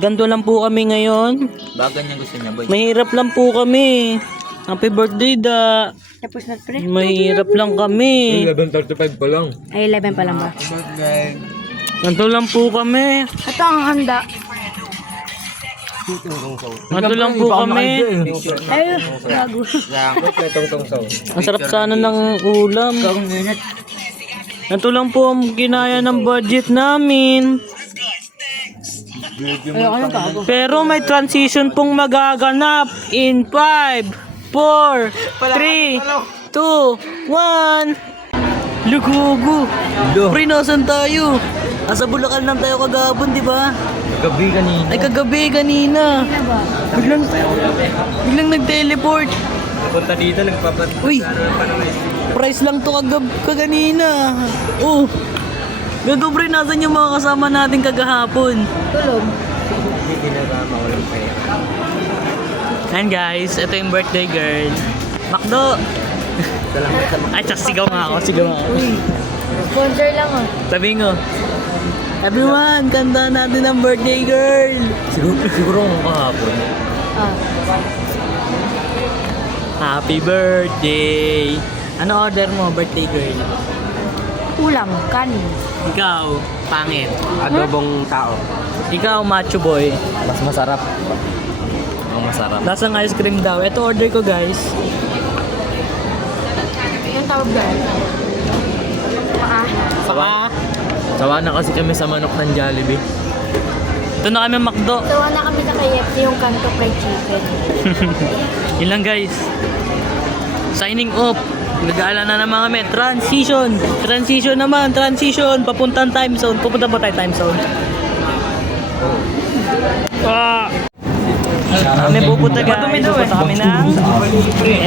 Ganto lang po kami ngayon. Bagan niya gusto niya, boy. Mahirap lang po kami. Happy birthday, Da. Tapos na pre. Mahirap lang kami. 11:35 pa lang. Ay, 11 pa lang ba? Birthday. Ganto lang po kami. Ito ang handa. Ganto lang po kami. Ay, gago. Ang sarap sana ng ulam. Ganto lang po ang ginaya ng budget namin. Ay, ano gago? Pero may transition pong magaganap in 5, 4, 3, 2, 1. Lugugo. Pre, nasan tayo? Asa Bulacan lang tayo kagabon, di ba? Gabi kanina. Ay, kagabi kanina. Biglang nag-teleport. Punta dito, Uy, price lang to kaganina. Oh. Gago pre, nasan yung mga kasama natin kagahapon? Tulog. Hindi dinarama, walang pera. And guys, ito yung birthday girl. Makdo! Salamat sa mga. Ay, tsaka sigaw nga ako, sigaw nga ako. Sponsor lang oh. Sabi ngo, everyone, kanta natin ang birthday girl. Siguro kung kahapon. Ah. Happy birthday! Ano order mo, birthday girl? Ulam, kanin. Ikaw, pangit. Adobong tao. Ikaw, macho boy. Mas masarap. Ang masarap. Lasang ice cream daw. Ito order ko guys. Yung tawag doon. Paa. Saka, Sawa na kasi kami sa manok ng Jollibee. ito na kami Makdo. Tawa na kami sa KFC yung kanto fried chicken. Yun lang guys. Signing off. Nag-aala na naman kami. Transition. Transition naman. Transition. Papuntang time zone. Pupunta ba tayo time zone? Kami pupunta guys. Pupunta kami ng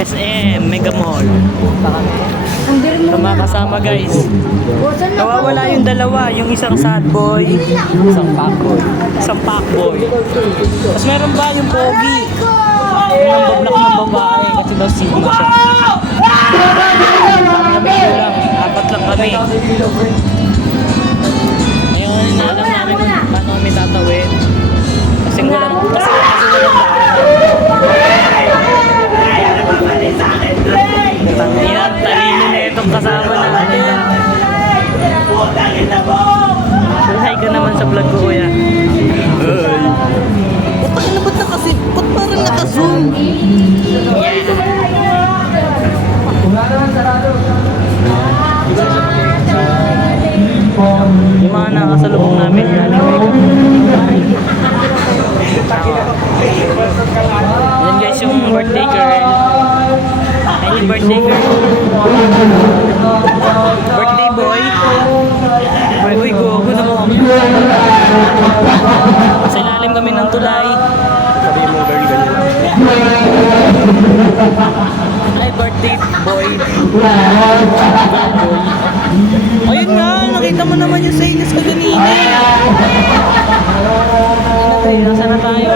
SM Mega Mall. Ang birin mo. Ito mga kasama guys. Busan na Nawawala yung dalawa. Yung isang sad boy. Isang pack boy. Isang pack boy. Tapos meron ba yung pogi? Yung nambablock ng babae. Kasi daw sigma siya. Kami lang. Apat lang kami. Ngayon, inaalam namin kung paano kami tatawid. Kasi walang Ayan, talino na itong kasama natin. Hi ka naman sa vlog ko, kuya. Ba't na ba't nakasi? Ba't parang naka-zoom? Yung mga nakasalubong namin galing yan guys yung birthday girl. Ayun yung birthday girl. Birthday boy. Uy, gogo na mo. Sa ilalim kami ng tulay. Sabi mo girl ganyan. Ay, birthday boy. Ayun nga, nakita mo naman yung sayas ka ganina. Nasa na tayo?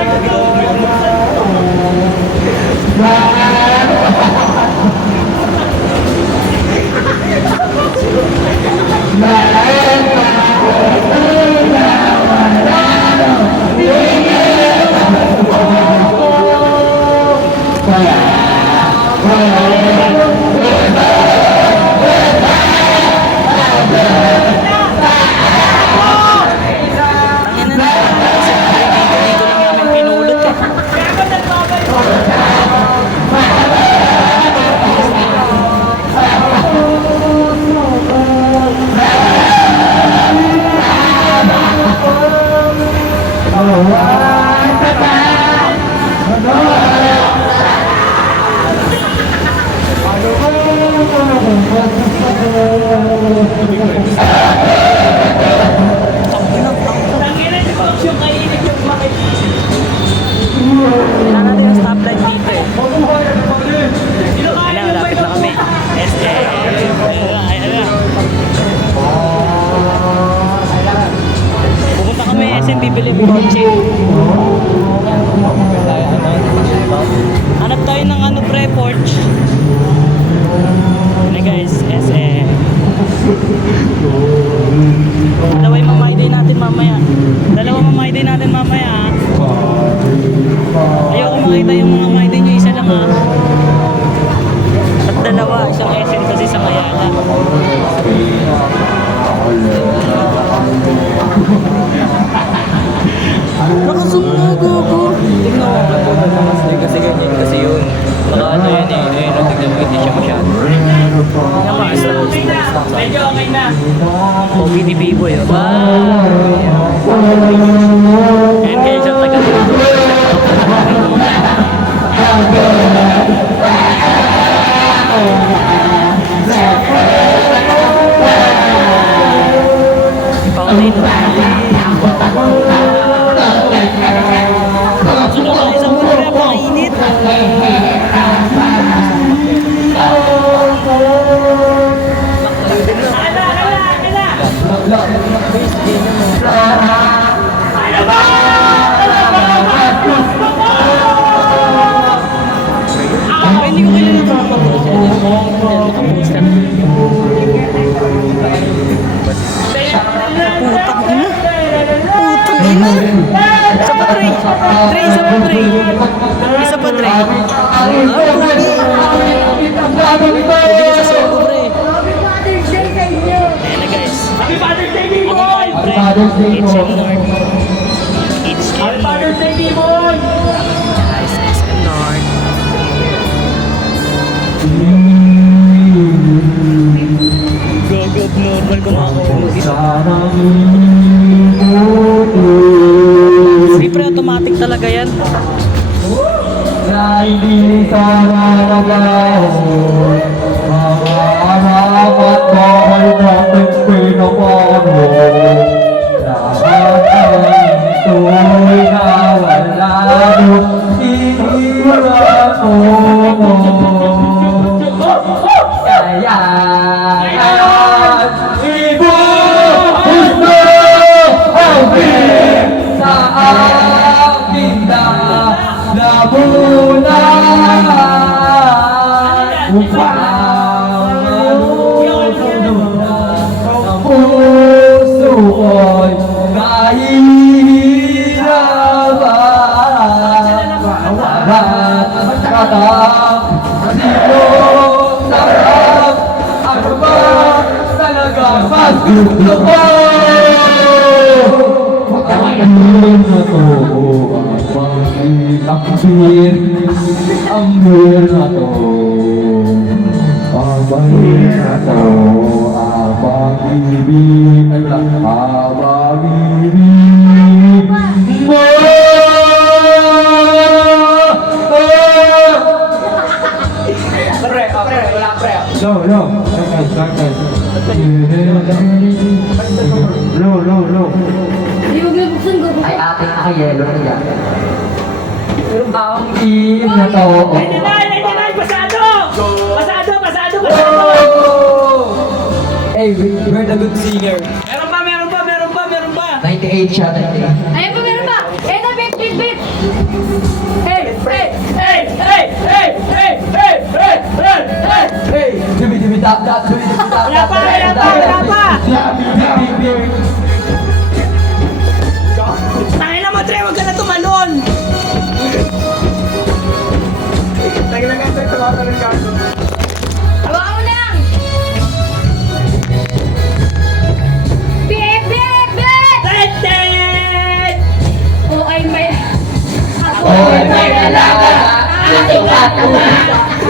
Tangina na. Dito lang namin pinulot eh. Kailangan natin yung stoplight dito eh. Ayan, malapit na kami. SM. Ayan. Pupunta kami SM, bibili ng kotse. Hanap tayo ng ano pre, Porsche. Ano guys, SM. Dalawa yung mga ID natin mamaya. mamaya. Dalawa mamay din natin mamaya ha. Ayoko makita yung mga mamay din nyo, isa lang ha. At dalawa, isang SM kasi isang Ayala. Nakasum na gogo. Tingnan mo kasi ganyan kasi yun. Naka ano yun eh. Ayun, tignan mo hindi siya masyado. Medyo okay na. Pogi ni B-Boy oh. Ayan kayo siyang taga dito. Ipaunay na. Sunod na isang muna, pakainit. Hindi ko kailan ito nakaposter. Putang ina. Putang ina. Isa pa, Trey. Trey, isa pa, Trey. Isa pa, Trey. Pwede ka sa solo, Trey. Ayan na, guys. Happy Father's Day, B-Boy! It's in North. It's in North. Father's Day, B-Boy! Guys, it's in North. Gagab, normal ko na ako. Siyempre, automatic talaga yan. Na hindi sana nagahon mga anak at bahay natin pinapano lahat ay ito'y nawala nung iniwan mo kaya ngayon ibuhos mo ang sa aking labunan upang ang puso ko'y mahihirapan bawat katang sinong sarap ano ba talagang mas gusto ko ang bir na to ang bir na to ang pag-ibig ang pag-ibig mo low Hindi mo bubuksan ko. ay ating nakayelo niya ang iim na to Pasado! hey, we're the good singer Meron pa! 98 siya, 98 Ayun pa, meron pa. Eto, bip. Hey! Hey, dumi tap. Wala pa! Tangin na mo, Trey! Huwag ka na tumalon! Hawakan mo lang! Bip! O ay may... Oh, may alaga, ating katuwa.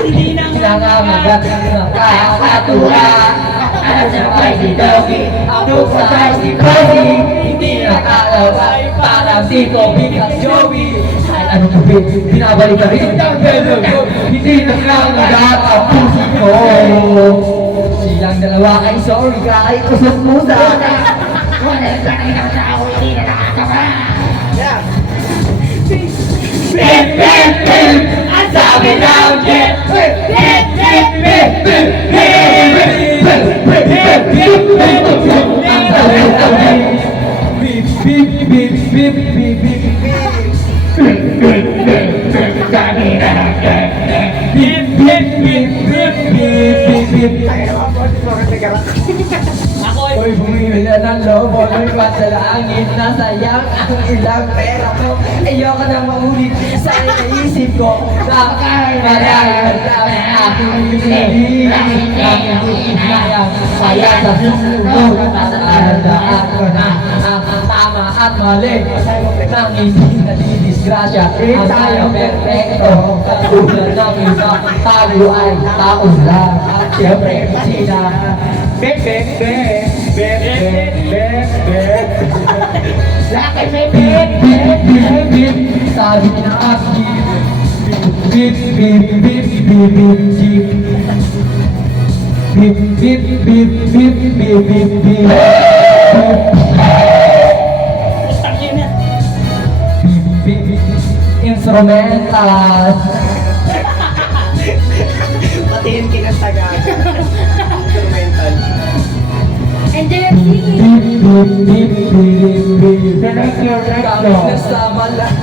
Hindi nang Nangangagat ng kakatuwa. Ano ay si Doggy, ang buka ay si Cody. Hindi nakalaway, parang si Kobe at Joey. Ay ano ka ba, binabalik ka rin ng pelo ko. Hindi nangangagat ang puso ko. Silang dalawa ay sorry kahit kusog mo sana. Wala sa ng tao, hindi na nakakawa. Bip! Ang sabi ng jet! Ako ay Bila ng lobo, lumipat sa langit. Nasayang ang ilang pera ko. Ayoko na maulit sa naisip ko. Napakain na lang ang aking pinili. Kaya sa susunod, tatandaan ko na ang tama at mali. Nang hindi nadidisgrasya, ang tayo perfecto. Katulad ng isa, tayo ay tao lang. At siyempre, sila. Bek, bek, bek, bek, bek, bek, bek. Laki may bek, bek, bek, bek. Sabi na aki. Bip, bip, bip, bip, bip, bip. Bip, bip, bip, bip, bip, bip, bip. Bip, bip, instrumental. Patiin kinantagaan. Instrumental. And they're singing. Bip, bip, bip, bip, bip. Kami nasama lang.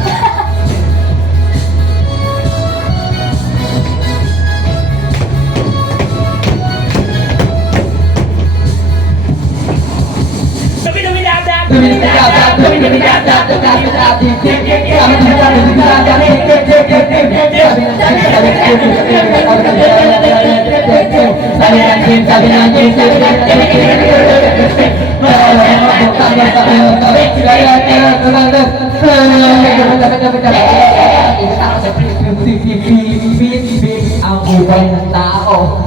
Ang buhay ng tao.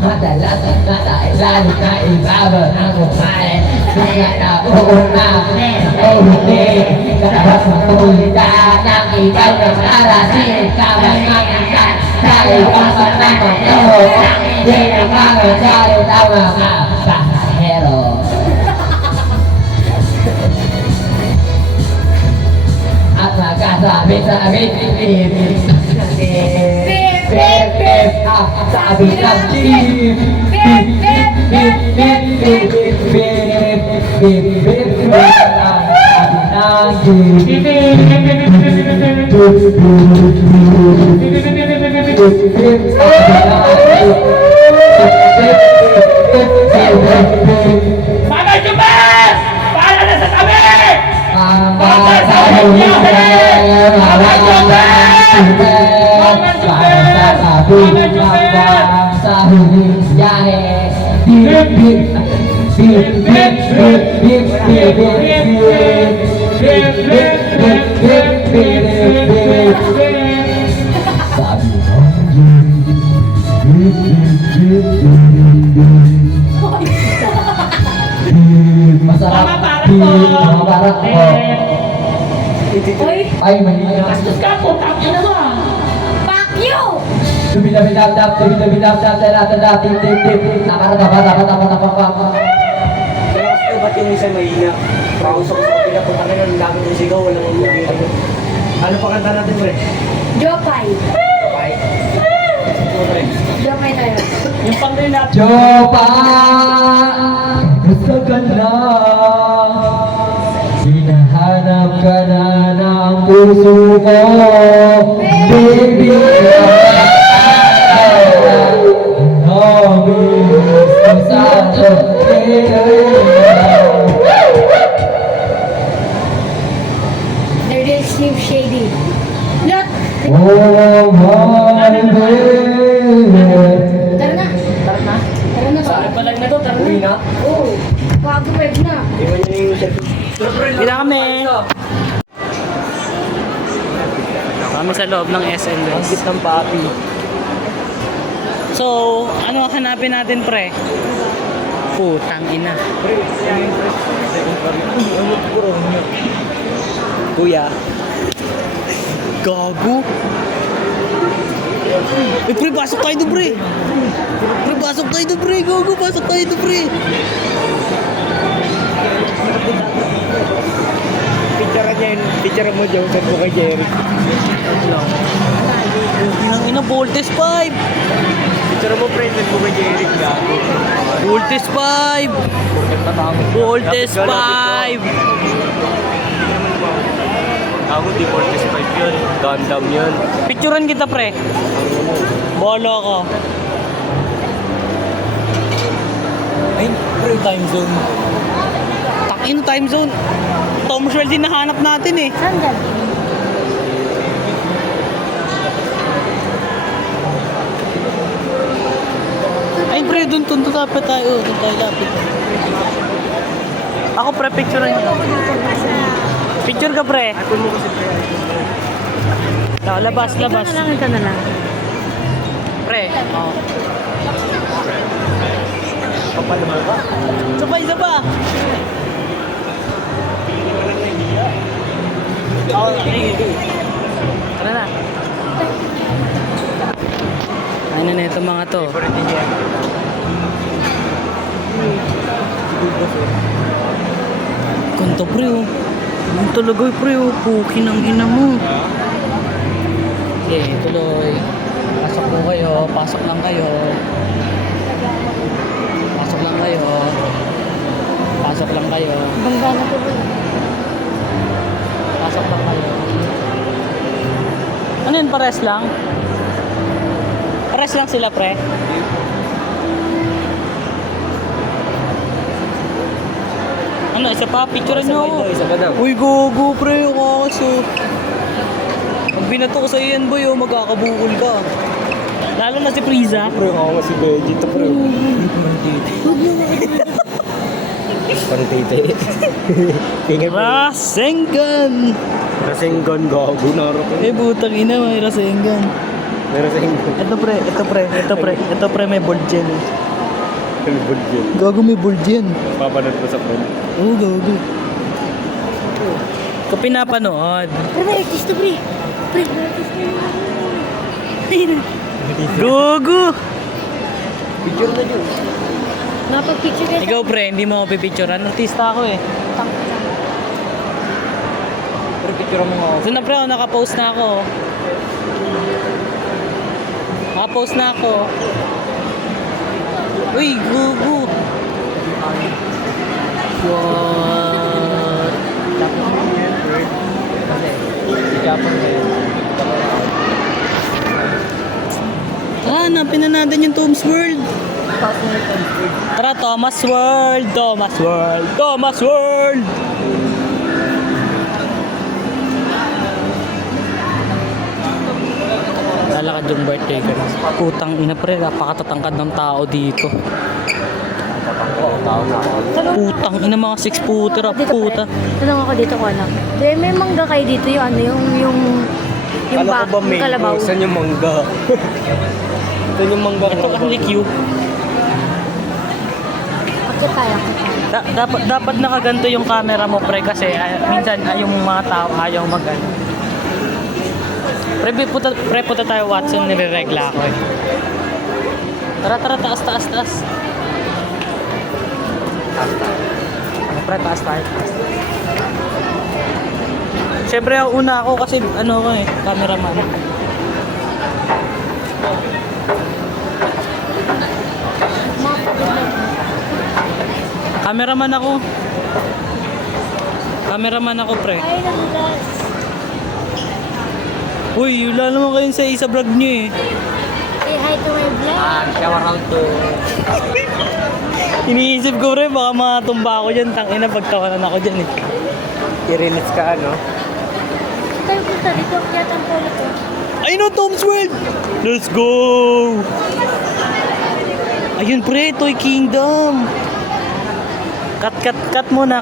Madalas at natailalim na ibaba ng buhay. Kaya na una, o hindi. Kapag matulita ng ikaw na mararating. Kapag makita sa ibang panamang ito. Hindi na makagalit ang mga pasahero. At magkasabit-sabit ibig. Bip, bip, sabi ng jeep. Bip, bip, bip, bip, bip, bip, bip, bip, bip, bip, sabi ng jeep. Bip, bip, sabi ng jeep. Mga Jumel! Para na sa tabi! Sa huling biyahe. Bip, bip, bip, bip, bip, bip, bip, bip, bip, bip, bip, bip, bip, bip, bip. Sabi ng bip, bip, bip, bip. Masarap. Mga barak ko. Hoy, Ay, mali na. Bastos ka po, tapos na mo ah! fuck you! Dubidabidabdab, dubidabidabdab, daratadab, tip, tip, tip, tip, nakaradabat. Malakas ka ba't yung isang mahina? Pausok sa kapila, punta ka nun, dami ng sigaw, walang umugin. Ano pa kanta natin mo eh? Jopay. Kapay? Jopay tayo. Yung pang rin natin. Jopa, gusto ka na. Hinahanap ka na ng puso ko. Baby, They're just Steve Shady. Look! oh my baby. Tara na. Tara na. Tara na. Saan pa lang na to, tara Uwi na. na? Oo. Bago web na. Iwan niyo yung cellphone. Kita kami. Kami sa loob ng SM Ang guys. git ng papi. So, ano hanapin natin pre? Putang ina. Kuya. Gago. Eh pre, pasok tayo doon pre. Pre, pasok tayo doon pre. Gago, pasok tayo doon pre. Picture mo dyan, send mo kay Jerry. Inang ina, Voltes 5. Picture mo friend, send mo kay Jerry. Gago. Voltes 5. Voltes 5. Gago, di Voltes 5 yun. Gundam yun. Picturean kita pre. Bolo ko. Ay, pre. time zone. Takin time zone. Tom Schwell din nahanap natin eh. Saan dyan? Ay pre, doon dapat tayo. Doon tayo lapit. Ako pre, picture niyo. Picture ka pre. Labas. Ito na lang. Pre. Oh. Isa pa. Tara na. Ano na ito mga to? Kanto pre oh. Ang talaga pre oh. Pukin ang ina mo. Okay, tuloy. Pasok po kayo. Pasok lang kayo. Pasok lang kayo. Pasok lang kayo. Bangga na po. Pasok lang kayo. Ano yun? Pares lang? Pares lang sila, pre? Ano? Isa pa? Picture nyo. Isa pa daw. Uy, gogo, pre. Yung kaso. Pag binato ko sa yan, boy, oh, magkakabukol ka. Lalo na si Frieza. Pre, ako nga si Vegeta, pre. Pantite. Tingin mo. Rasengan! Rasengan gago na ro. Eh, butang ina, may Rasengan. Meron sa Engan. Ito pre, may bold dyan. Bulbul yun. Gago, may bold dyan. Papanood ko sa phone. Oo, gago. Ito pinapanood. Pre, may artista, pre. Pre, may artista. Gago! Picture na yun. Napag-picture ka. Ikaw pre, hindi mo ako pipicturean. Artista ako eh. Pero picture mo nga. So na pre, nakapost na ako. Nakapost na ako. Uy, gugu. What? Japon na yun. Hanapin na natin yung Tom's World. Tara, Thomas World. Lalakad yung birthday ko. Putang ina pre, napakatatangkad ng tao dito. Putang ina, mga 6 footer ah, puta. Tanong ako dito ko alam. May mangga kayo dito yung ano, yung Kala ko ba yung kalabaw. Saan yung mangga? Saan yung mangga? Ito ang likyo. Ako tayo. Dapat nakaganto yung camera mo pre kasi minsan yung mga tao ayaw mag-ano. Pre, punta tayo Watson, nire-regla ako eh. Tara, taas. Pre, taas tayo. Siyempre, una ako kasi ano ako eh, cameraman. Cameraman ako, pre. Ay, nagulas. Uy, wala naman kayo sa isa vlog niyo eh. Say hi to my vlog. Shower out to. Iniisip ko rin, baka matumba ako dyan. Tangina, pagtawanan ako dyan eh. I-release ka ano? Saan tayo punta dito? Kaya ang polo ko. Ayun no, Tom's World! Let's go! Ayun pre, Toy Kingdom! Cut muna.